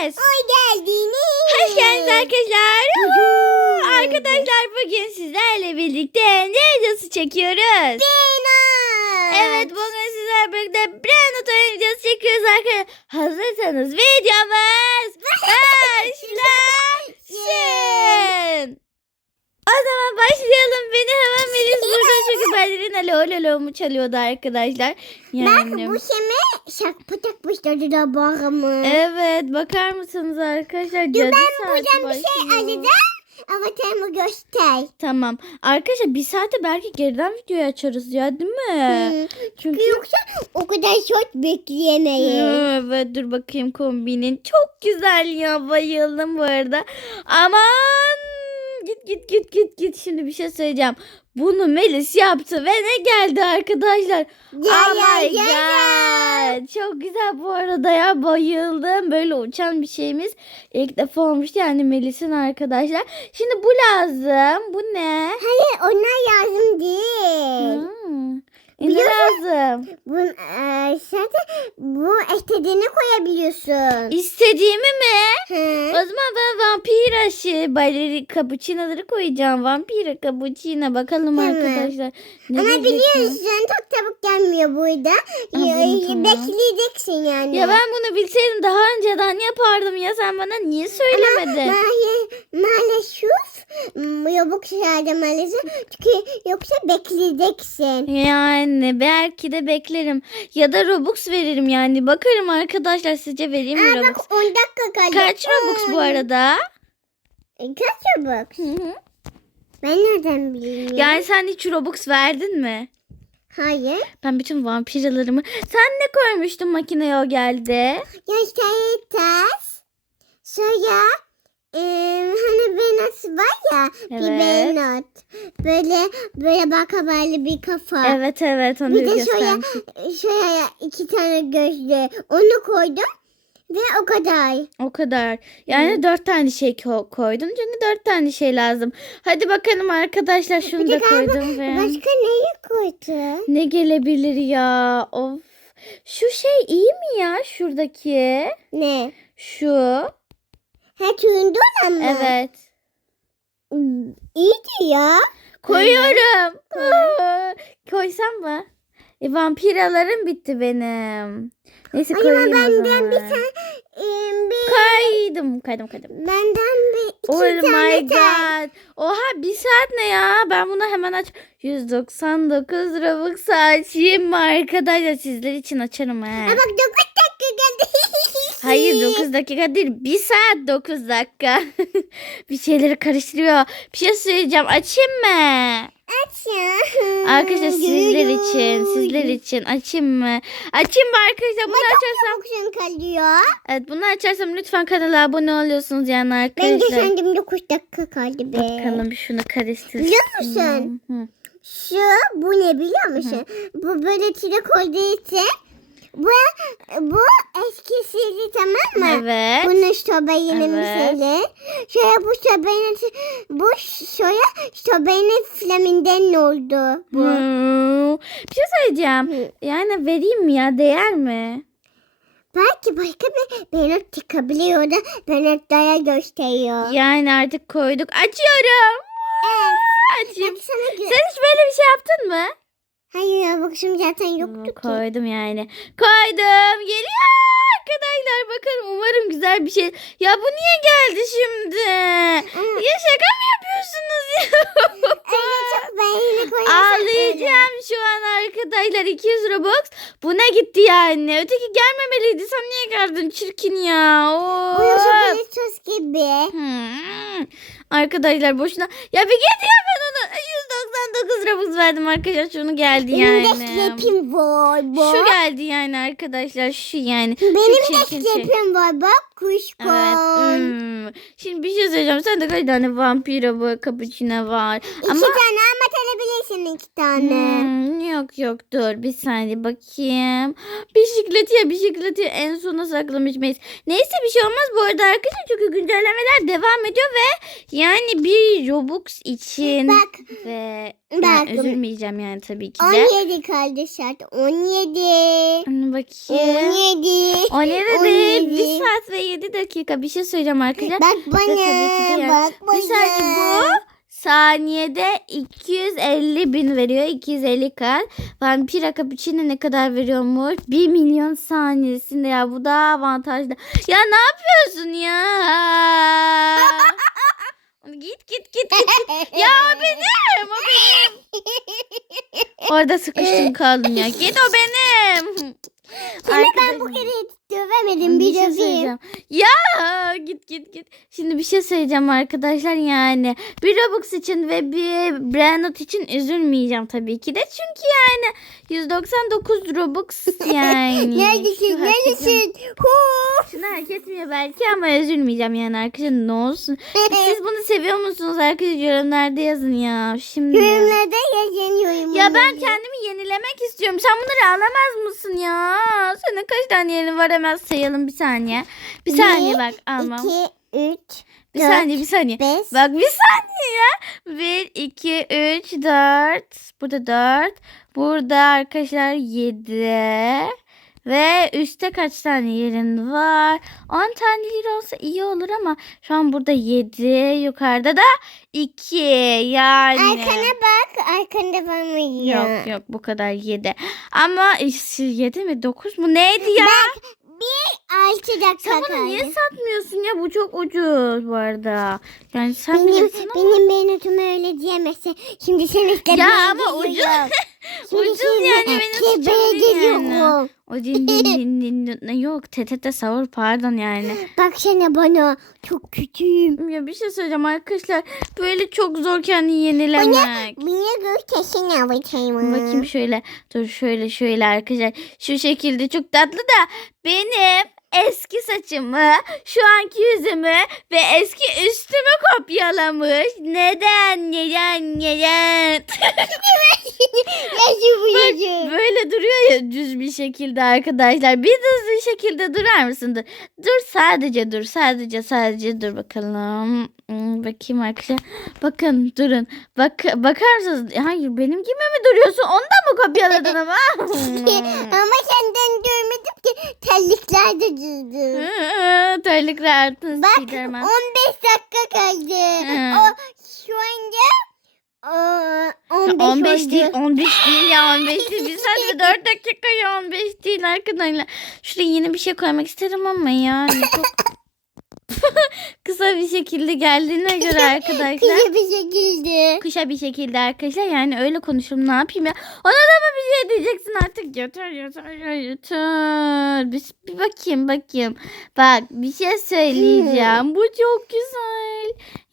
geldiniz. Hoş geldiniz. Hoş geldiniz arkadaşlar. Arkadaşlar bugün sizlerle birlikte ne videosu çekiyoruz? Peanut. Evet bugün sizlerle birlikte oyun videosu çekiyoruz arkadaşlar. Hazırsanız videomuz başlasın. O zaman başlayalım. Beni hemen Melis burada çünkü ballerina lo lo lo mu çalıyordu arkadaşlar. Bak bu şeme şakpa takmışlar da bağımı. Evet bakar mısınız arkadaşlar? Dur Cadı ben saati buradan bir şey başlıyor. alacağım. Avatarımı göster. Tamam. Arkadaşlar bir saate belki geriden videoyu açarız ya değil mi? Hmm. Çünkü Yoksa o kadar çok bekleyemeyiz. Evet dur bakayım kombinin. Çok güzel ya bayıldım bu arada. Aman git git git git git şimdi bir şey söyleyeceğim. Bunu Melis yaptı ve ne geldi arkadaşlar? oh my god. Çok güzel bu arada ya bayıldım. Böyle uçan bir şeyimiz ilk defa olmuştu yani Melis'in arkadaşlar. Şimdi bu lazım. Bu ne? Hayır onlar lazım değil. Hmm. Ne Biliyorsun- lazım? Bu, e, zaten bu istediğini koyabiliyorsun. İstediğimi mi? Hı. O zaman ben vampir aşı baleri cappuccino'ları koyacağım. Vampir cappuccino bakalım Tamam. arkadaşlar. Ne Ama biliyorsun çok çabuk gelmiyor burada. tamam. Bekleyeceksin yani. Ya ben bunu bilseydim daha önceden yapardım ya sen bana niye söylemedin? Maalesef, maalesef yobuk şahane maalesef. Çünkü yoksa bekleyeceksin. Yani belki de beklerim. Ya da Robux veririm yani. Bakarım arkadaşlar sizce vereyim mi Robux? bak 10 dakika kaldı. Kaç Robux bu arada? E, Kaç Robux? Hı hı. Ben nereden bileyim? ya? Yani sen hiç Robux verdin mi? Hayır. Ben bütün vampiralarımı... Sen ne koymuştun makineye o geldi? Şey ters. Şöyle e, hani Venus var ya bir Evet. Venus. Böyle böyle bakabarlı bir kafa. Evet evet onu Bir de şöyle şöyle iki tane gözlü. Onu koydum ve o kadar. O kadar. Yani dört tane şey ko- koydun. Çünkü dört tane şey lazım. Hadi bakalım arkadaşlar şunu Bir da koydum ve... Başka neyi koydun? Ne gelebilir ya? Of. Şu şey iyi mi ya şuradaki? Ne? Şu. Ha turundu olan mı? Evet. İyiydi ya. Koyuyorum. Koysam mı? E, vampiralarım bitti benim. Neyse Ay koyayım ama o benden zaman. bir tane e, bir Kaydım. Kaydım kaydım. benden bir iki Oh tane my tane. god. Oha bir saat ne ya? Ben bunu hemen aç. 199 Robux açayım arkadaşlar? Sizler için açarım he. Ha bak 9 dakika geldi. Hayır 9 dakika değil. 1 saat 9 dakika. bir şeyleri karıştırıyor. Bir şey söyleyeceğim. Açayım mı? Aç ya. Arkadaşlar sizler için. Sizler için. Açayım mı? Açayım mı arkadaşlar? Bunu açarsam. Çok kalıyor. Evet bunu açarsam lütfen kanala abone oluyorsunuz yani Ben de arkadaşlar. sandım 9 dakika kaldı be. Bakalım bir şunu karıştırsın. Biliyor musun? Hı. Şu bu ne biliyor musun? Bu böyle çilek olduğu için bu bu eskisiydi tamam mı? Evet. Bunun şöbeğinin Evet. misali. Şöyle bu şöbeğinin bu şöyle şöbeğinin flaminden oldu bu. Hmm. Bir şey söyleyeceğim. Hı. Yani vereyim mi ya? Değer mi? Belki başka bir Benet çıkabiliyor da Benet daya gösteriyor. Yani artık koyduk. Açıyorum. Evet. Açayım. Sen hiç böyle bir şey yaptın mı? Hayır ya bak şimdi zaten yoktu ki. Koydum yani. Koydum. Geliyor arkadaşlar. Bakın umarım güzel bir şey. Ya bu niye geldi şimdi? Hı. Ya şaka mı yapıyorsunuz ya? Öyle çok beğeni koyarsan öyle. Ağlayacağım şu an arkadaşlar. 200 Robux. Buna gitti yani. Öteki gelmemeliydi. Sen niye geldin? Çirkin ya. Bu Of. böyle söz gibi. Hmm. Arkadaşlar boşuna. Ya bir git ya ben ona 199 Robux verdim arkadaşlar. Şunu geldi Benim yani. de slapim var bak. Şu geldi yani arkadaşlar. Şu yani. Benim şu de çirkin şey. var bak kuşkon. Evet. hmm. Şimdi bir şey söyleyeceğim. Sende kaç tane vampiro bu cappuccino var? İki Ama tane ama alabilirsin iki tane. Hmm, yok yok dur bir saniye bakayım. Bisikleti ya bisikleti en sona saklamış mıyız? Neyse bir şey olmaz bu arada arkadaşlar çünkü güncellemeler devam ediyor ve yani bir Robux için Bak ve Bakın. üzülmeyeceğim yani tabii ki de. 17 kardeşler. 17. Hani bakayım. 17. 17 değil. 17. 1 saat ve 7 dakika. Bir şey söyleyeceğim arkadaşlar. Bak Ve tabii ki de bana. yani Bak Bir saniye bu bana. saniyede 250 bin veriyor. 250 kar. Vampira cappuccino ne kadar veriyormuş? 1 milyon saniyesinde ya. Bu daha avantajlı. Ya ne yapıyorsun ya? git git git git. Ya o benim. O benim. Orada sıkıştım kaldım ya. Git o benim. Seni ben bu kere dövemedim bir şey döveyim. söyleyeceğim. Ya git git git. Şimdi bir şey söyleyeceğim arkadaşlar yani. Bir Robux için ve bir Brandot için üzülmeyeceğim tabii ki de. Çünkü yani 199 Robux yani. Neredesin? Şu hak ediyorum. Neredesin? Hu. Şunu hak etmiyor belki ama üzülmeyeceğim yani arkadaşlar ne olsun. Siz bunu seviyor musunuz arkadaşlar yorumlarda yazın ya. Şimdi. Yorumlarda yazıyorum. Ya ben kendimi yenilemek istiyorum. Sen bunları alamaz mısın ya? Senin kaç tane yerin var hemen sayalım bir saniye. Bir saniye bak almam. 2, 3, Bir saniye bir saniye. 5. Bak bir saniye ya. 1, 2, 3, 4. Burada 4. Burada arkadaşlar 7. Ve üstte kaç tane yerin var? 10 tane yer olsa iyi olur ama şu an burada 7. Yukarıda da 2. Yani. Arkana bak. Arkanda bana yiyor. Yok yok bu kadar 7. Ama 7 mi 9 mu neydi ya? 6 dakika Sen bunu kaldı. niye satmıyorsun ya? Bu çok ucuz bu arada. Yani sen Benim, bilirsin ama. benim Benut'uma öyle diyemezsin. Şimdi sen işte Ya ama ucuz. Ucuz yani, benim suçum yani. O din din din din din- yok TTT sahur pardon yani. Baksana bana. Çok kötüyüm. Ya bir şey söyleyeceğim arkadaşlar. Böyle çok zor kendini yenilemek. Bana göstersene avatayımı. Bakayım şöyle. Dur şöyle şöyle arkadaşlar. Şu şekilde çok tatlı da benim eski saçımı, şu anki yüzümü ve eski üstümü kopyalamış. Neden? Neden? Neden? Yazı. Böyle duruyor ya düz bir şekilde arkadaşlar. Bir düz bir şekilde durar mısın? Dur, dur sadece dur. Sadece sadece dur bakalım. Hmm, bakayım arkadaşlar. Bakın durun. Bak bakar mısınız? Hayır benim gibi mi duruyorsun? Ondan mı kopyaladın ama? Ama senden görmedim ki düzdü. Terlikler artık Bak Spiderman. 15 dakika kaldı. Hı. O şu anda o, 15, 15 oldu. değil 15 değil ya 15 değil. Bir saat ve 4 dakika ya 15 değil arkadaşlar. Şuraya yeni bir şey koymak isterim ama yani çok kısa bir şekilde geldiğine göre arkadaşlar. Kısa bir şekilde. Kışa bir şekilde arkadaşlar yani öyle konuşurum ne yapayım ya. Ona da mı bir şey diyeceksin artık yeter yeter ya, yeter. Bir, bir bakayım bakayım. Bak bir şey söyleyeceğim. Bu çok güzel.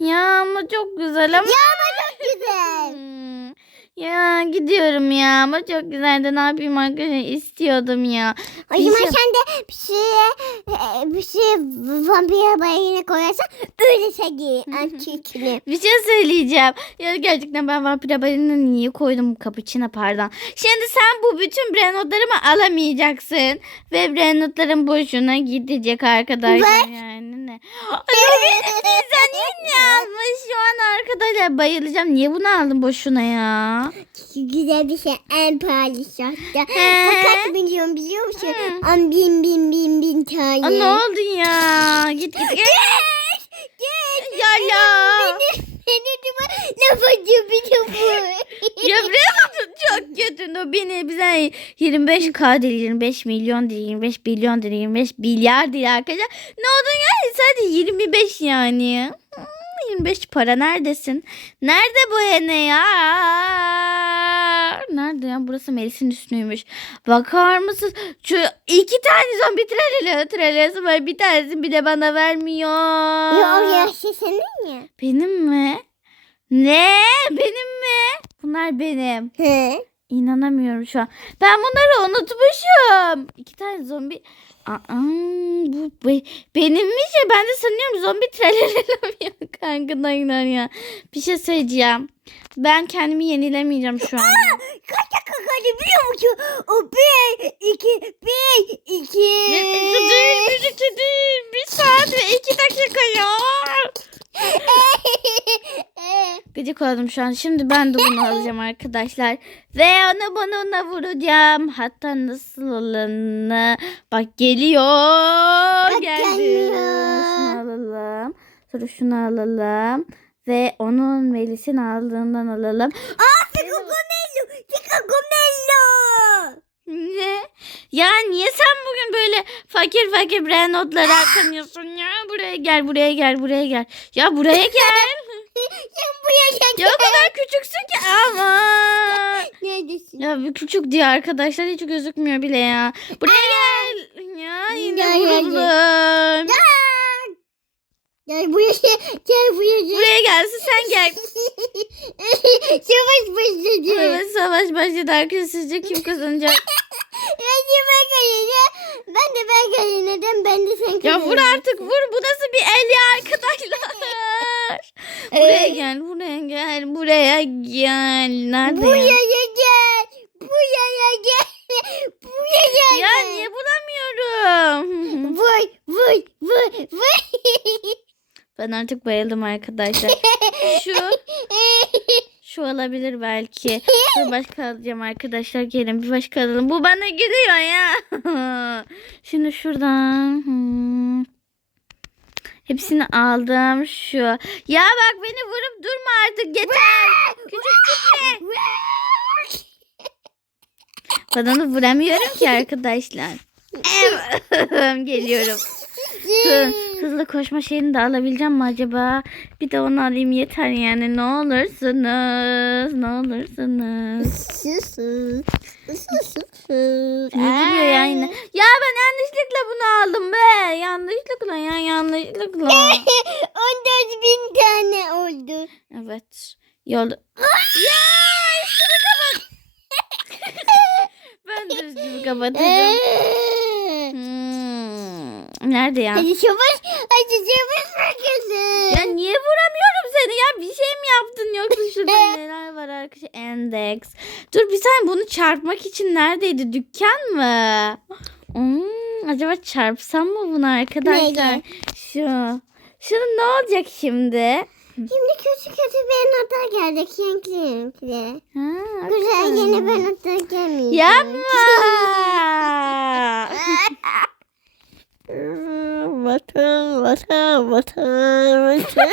Ya ama çok güzel ama. Güzel. Ya gidiyorum ya ama çok güzel de ne yapayım arkadaşlar istiyordum ya. Zaman Bizim- sen de bir şey bir şey vampir bayına koyarsan öyle seni antikini. Bir şey söyleyeceğim. Ya gerçekten ben vampir balini niye koydum cappuccino pardon. Şimdi sen bu bütün brandotlarımı alamayacaksın. Ve brandotların boşuna gidecek arkadaşlar. Yani ne? Sen yine almış şu an arkadaşlar bayılacağım. Niye bunu aldın boşuna ya? Güzel bir şey en pahalı şartta. He. Fakat milyon biliyor musun? Hı. On bin bin bin bin tane. Aa, ne oldu ya? Git git git. Ya ya. Beni de laf atıyor bir de bu. Ya Brandon çok kötü. O beni bize 25k değil 25 milyon değil 25 milyon değil 25 milyar değil arkadaşlar. Ne oldu ya? Sadece 25 yani. Hmm, 25 para neredesin? Nerede bu ene ya? Nerede ya? Burası Melis'in üstüymüş. Bakar mısın? Şu iki tane zombi trelele trelesi var. Bir tanesi bile bana vermiyor. Ya o yaşlı senin ya. Benim mi? Ne? Benim mi? Bunlar benim. Hı. İnanamıyorum şu an. Ben bunları unutmuşum. İki tane zombi. Aa, bu be, benimmiş ya. Ben de sanıyorum zombi trelelelem ya. Kanka dayılar ya. Bir şey söyleyeceğim. Ben kendimi yenilemeyeceğim şu an. Kaç dakika kaldı biliyor musun? O bir, iki, bir, iki. Bir, iki değil, bir, iki değil. Bir saat ve iki dakika ya. Gıcık koydum şu an. Şimdi ben de bunu alacağım arkadaşlar. Ve onu bununla vuracağım. Hatta nasıl olanı. Bak geliyor. Bak Geldi. geliyor. Şunu alalım. Sonra şunu alalım. Ve onun Melis'in aldığından alalım. Picogomello. Picogomello. Ne? Ya niye sen bugün böyle fakir fakir brand notları ya? Buraya gel, buraya gel, buraya gel. Ya buraya gel. Sen buraya gel. ya o kadar küçüksün ki ama. Neredesin? Ya bir küçük diye arkadaşlar hiç gözükmüyor bile ya. Buraya gel. Ya yine vuruldum. Gel buraya gel. Buraya gel. Buraya gelsin sen gel. Savaş başladı. Evet savaş başladı arkadaşlar. Sizce kim kazanacak? Ben de ben de ben ben de sen ya kayına. vur artık vur. Bu nasıl bir el ya arkadaşlar? buraya gel, buraya gel, buraya gel. Nerede ya? Buraya gel. Buraya gel. Buraya gel. Ya niye bulamıyorum? Vur vur vur vur. ben artık bayıldım arkadaşlar. Şu şu olabilir belki. Bir başka alacağım arkadaşlar. Gelin bir başka alalım. Bu bana gidiyor ya. Şimdi şuradan. hmm. Hepsini aldım şu. Ya bak beni vurup durma artık yeter. Küçük küçük. Bana da vuramıyorum ki arkadaşlar. Geliyorum. Hı, hızlı koşma şeyini de alabileceğim mi acaba? Bir de onu alayım yeter yani ne olursunuz. Ne olursunuz. Ne duruyor ya yine? Ya ben yanlışlıkla bunu aldım be. Yanlışlıkla ya yanlışlıkla. 14 bin tane oldu. evet. Yolda. ya üstünü kapat. Ben de üstümü kapatacağım. Hmm. Nerede ya? Hadi savaş. Hadi savaş bakalım. Ya niye vuramıyorum seni ya? Bir şey mi yaptın yoksa şurada neler var arkadaşlar? Endex. Dur bir saniye bunu çarpmak için neredeydi? Dükkan mı? Hmm, acaba çarpsam mı bunu arkadaşlar? Neyle? Şu. Şunun ne olacak şimdi? Şimdi kötü kötü ben nota geldik. Ha, Güzel yeni nota gelmeyeceğim. Yapma. Vatan vatan vatan vatan.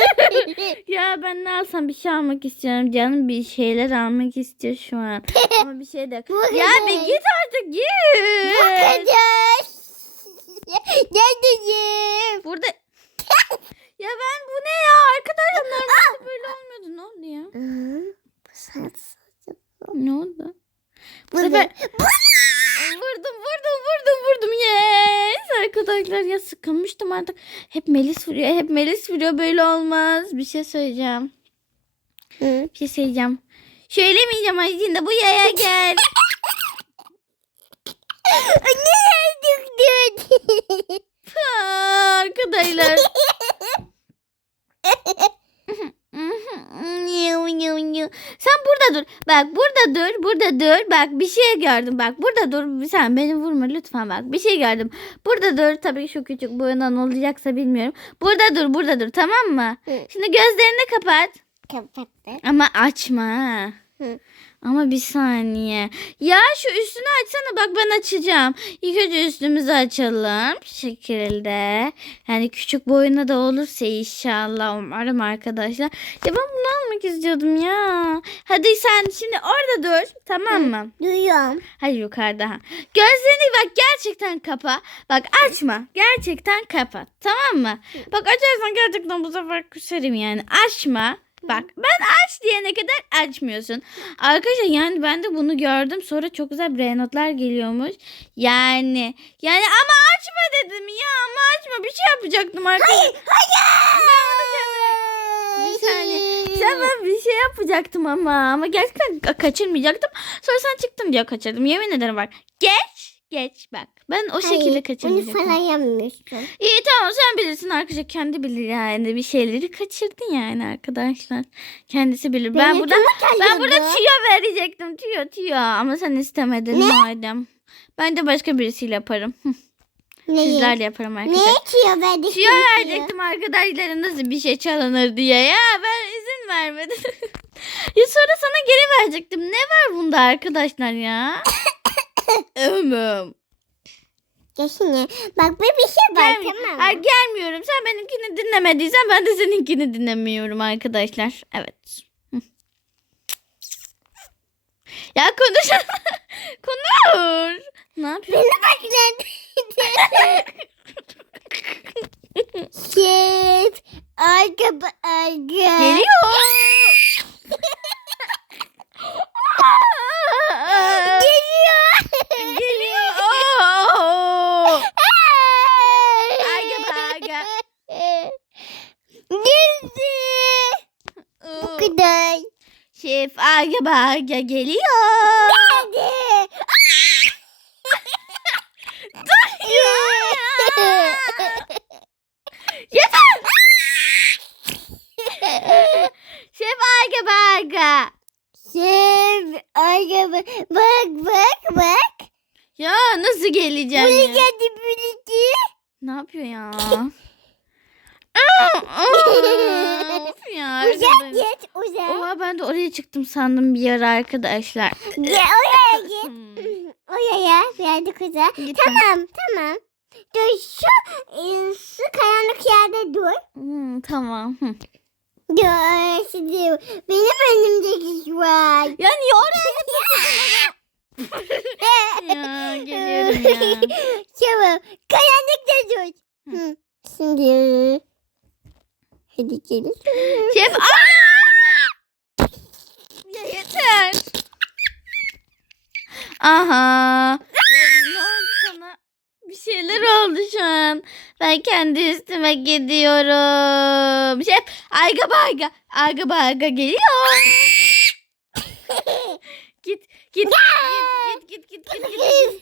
ya ben ne alsam bir şey almak istiyorum. Canım bir şeyler almak istiyor şu an. Ama bir şey de. Bu Ya kadar. bir git artık git. Bakacağız. Neredeyim? Burada ya ben bu ne ya arkadaşlar normalde böyle olmuyordu. Ne oldu ya? Ne oldu? Bu sefer vurdum vurdum vurdum vurdum. Yes arkadaşlar ya sıkılmıştım artık. Hep Melis vuruyor hep Melis vuruyor böyle olmaz. Bir şey söyleyeceğim. Hı. Bir şey söyleyeceğim. Söylemeyeceğim Ayşin bu yaya gel. Düştün? Aa, arkadaşlar. Sen burada dur. Bak burada dur. Burada dur. Bak bir şey gördüm. Bak burada dur. Sen beni vurma lütfen bak. Bir şey gördüm. Burada dur. Tabii şu küçük boyundan olacaksa bilmiyorum. Burada dur. Burada dur. Tamam mı? Hı. Şimdi gözlerini kapat. Kapattı. Ama açma. Hı. Ama bir saniye. Ya şu üstünü açsana bak ben açacağım. İlk önce üstümüzü açalım. Şu şekilde. Yani küçük boyuna da olursa inşallah umarım arkadaşlar. Ya ben bunu almak istiyordum ya. Hadi sen şimdi orada dur. Tamam mı? Duyuyorum. Hayır yukarıda. ha. Gözlerini bak gerçekten kapa. Bak açma. Gerçekten kapat. Tamam mı? Bak açarsan gerçekten bu sefer küserim yani. Açma. Bak ben aç diyene kadar açmıyorsun. Arkadaşlar yani ben de bunu gördüm. Sonra çok güzel brain notlar geliyormuş. Yani yani ama açma dedim ya ama açma bir şey yapacaktım arkadaşlar. Bir saniye. Sen ben bir şey yapacaktım ama ama gerçekten ka- kaçırmayacaktım. Sonra sen çıktın diye kaçırdım. Yemin ederim bak. Geç. Geç bak. Ben o şekilde Bunu kaçırmayacaktım. falan yapmıyorsun. İyi tamam sen bilirsin arkadaşlar. Kendi bilir yani. Bir şeyleri kaçırdın yani arkadaşlar. Kendisi bilir. Ben Beni burada ben burada tüyo verecektim. Tüyo tüyo. Ama sen istemedin Ne? madem. Ben de başka birisiyle yaparım. Neyi? Sizlerle yaparım arkadaşlar. içiyor verdik? Tüyo verecektim arkadaşlara nasıl bir şey çalınır diye ya ben izin vermedim. ya sonra sana geri verecektim. Ne var bunda arkadaşlar ya? Ömüm. Geçin Bak bir bir şey var Gelmi- tamam mı? gelmiyorum. Sen benimkini dinlemediysen ben de seninkini dinlemiyorum arkadaşlar. Evet. Hı. Ya konuş. Konuş. Ne yapıyorsun? Beni bekle. Şef. Arka arka. Geliyor. Geliyor. Geliyor. Oo. Aga baga. Geldi. Bu kadar. Şef aga baga geliyor. Geldi. Yeter. Şef aga baga. Şef. Arka bak. Bak bak bak. Ya nasıl geleceğim Buraya ya? geldi birisi. Ne yapıyor ya? of ya. Uzak git. Uzak. Oha ben de oraya çıktım sandım bir ara arkadaşlar. Gel oraya git. Hmm. Oraya verdik uza. Gittim. Tamam tamam. Dur şu, e, şu karanlık yerde dur. Hmm, tamam. Hı. Şimdi benim önümdeki var. Ya niye oraya ya geliyorum ya. tamam karanlıkta dur. Hı. Şimdi hadi gelin. Şef aa! Ya yeter. Aha. Ne oldu? bir şeyler oldu şu an. Ben kendi üstüme gidiyorum. Şef ayga bayga. Ayga bayga geliyor. git git git git git git git. git.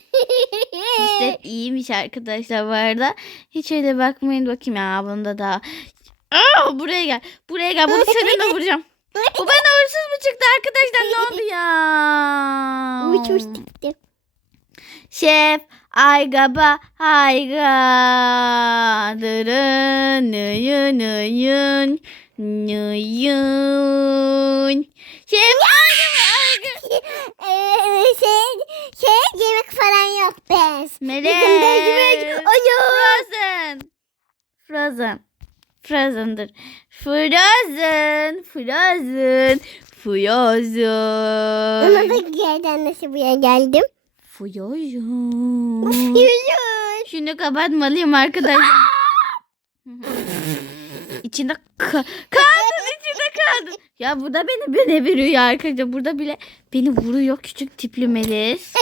işte iyiymiş arkadaşlar bu arada. Hiç öyle bakmayın bakayım ya bunda da. Aa, buraya gel. Buraya gel. Bunu seninle vuracağım. Bu bana hırsız mı çıktı arkadaşlar? Ne oldu ya? Uçmuş. Şef Ay gaba ay ga dırın nüyün nüyün nüyün. Şey Ee, şey, şey yemek falan yok biz. Melek. Bizim de yemek yok. Frozen. Frozen. Frozen'dır. Frozen. Frozen. Frozen. Ama ben yerden nasıl buraya geldim? Frozen Yürüyün. Şunu kapatmalıyım arkadaşlar. içinde ka- kaldın içinde kaldın. Ya burada beni beni veriyor arkadaşlar. Burada bile beni vuruyor küçük tipli Melis.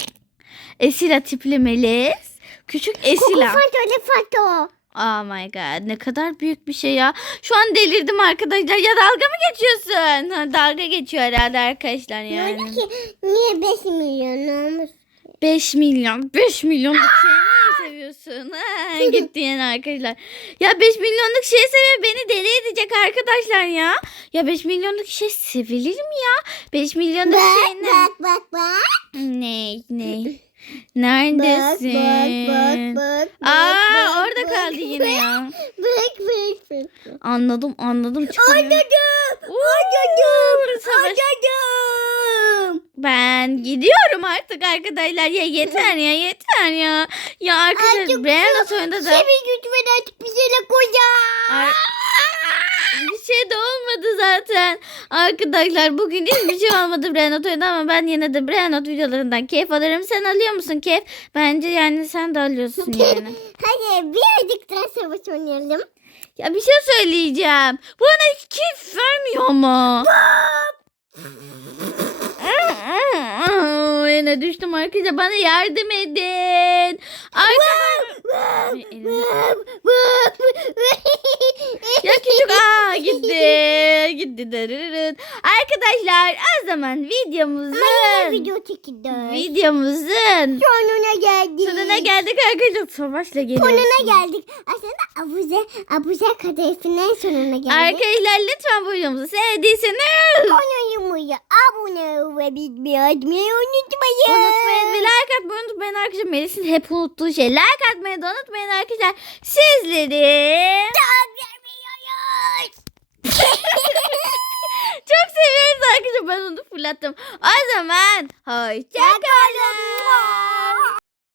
Esila tipli Melis. Küçük Esila. Ne fanto? Oh my god ne kadar büyük bir şey ya. Şu an delirdim arkadaşlar. Ya dalga mı geçiyorsun? Ha, dalga geçiyor herhalde arkadaşlar Ne yani. oldu ki? Niye 5 milyon olmuş? 5 milyon. 5 milyonluk şey niye seviyorsun? Ha, gitti yine arkadaşlar. Ya 5 milyonluk şey seviyor beni deli edecek arkadaşlar ya. Ya 5 milyonluk şey sevilir mi ya? 5 milyonluk şey ne? bak bak bak. Ne ne? Bak Neredesin? bak bak bak. Aa bak, orada bak, kaldı yine ya. Bak bak bak. Anladım anladım. çıkamıyorum. Anladım. Oo, Anladım. savaş- Anladım. Ben gidiyorum artık arkadaşlar. Ya yeter ya yeter ya. Ya arkadaşlar Brianna oyunda da Seni lütfen artık bize de koca. Ar- bir şey de olmadı zaten. Arkadaşlar bugün hiçbir şey olmadı Brianna oyunda ama ben yine de Brianna videolarından keyif alırım. Sen alıyor musun keyif? Bence yani sen de alıyorsun yani. Hadi birazcık daha savaş oynayalım. Ya bir şey söyleyeceğim. Bu bana hiç keyif vermiyor mu? Yine düştüm arkadaşlar. Bana yardım edin. Arkadaşlar. Ya küçük aa gitti. Gitti. Arkadaşlar o zaman videomuzun video çekiyoruz. videomuzun Sonuna geldik. sonuna geldik arkadaşlar. Savaşla geliyoruz. Sonuna geldik. Aslında abuze, abuze kadefinin sonuna geldik. Arkadaşlar lütfen bu videomuzu sevdiyseniz Kanalıma abone ve bilmeyi açmayı unutmayın. unutmayın ve like atmayı unutmayın arkadaşlar. Melis'in hep unuttuğu şey like atmayı da unutmayın arkadaşlar. Sizleri Çok seviyoruz. çok seviyoruz arkadaşlar. Ben onu fırlattım. O zaman hoşçakalın. Kalın.